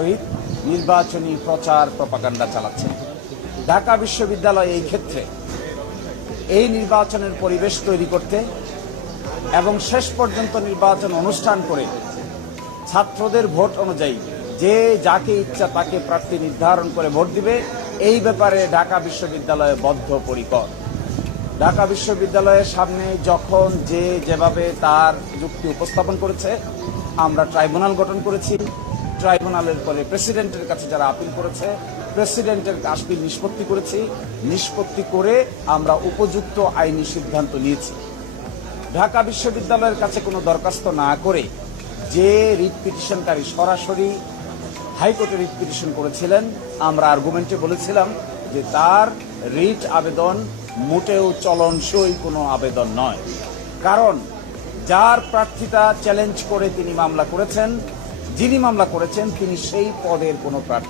সহিত নির্বাচনী প্রচার প্রপাগান্ডা চালাচ্ছে। ঢাকা বিশ্ববিদ্যালয় এই ক্ষেত্রে এই নির্বাচনের পরিবেশ তৈরি করতে এবং শেষ পর্যন্ত নির্বাচন অনুষ্ঠান করে ছাত্রদের ভোট অনুযায়ী যে যাকে ইচ্ছা তাকে প্রার্থী নির্ধারণ করে ভোট দিবে, এই ব্যাপারে ঢাকা বিশ্ববিদ্যালয় বদ্ধপরিকর। ঢাকা বিশ্ববিদ্যালয়ের সামনে যখন যে যেভাবে তার যুক্তি উপস্থাপন করেছে, আমরা ট্রাইব্যুনাল গঠন করেছি। ট্রাইব্যুনালের পরে প্রেসিডেন্টের কাছে যারা আপিল করেছে, প্রেসিডেন্টের আপিল নিষ্পত্তি করেছি। নিষ্পত্তি করে আমরা উপযুক্ত আইনি সিদ্ধান্ত নিয়েছি। ঢাকা বিশ্ববিদ্যালয়ের কাছে কোনো দরখাস্ত না করে যে রিট পিটিশনকারী সরাসরি হাইকোর্টে রিট পিটিশন করেছিলেন, আমরা আর্গুমেন্টে বলেছিলাম যে তার রিট আবেদন মোটেও চলনসই কোনো আবেদন নয়। কারণ যার প্রার্থিতা চ্যালেঞ্জ করে তিনি মামলা করেছেন, যিনি মামলা করেছেন তিনি সেই পদের কোনো প্রার্থী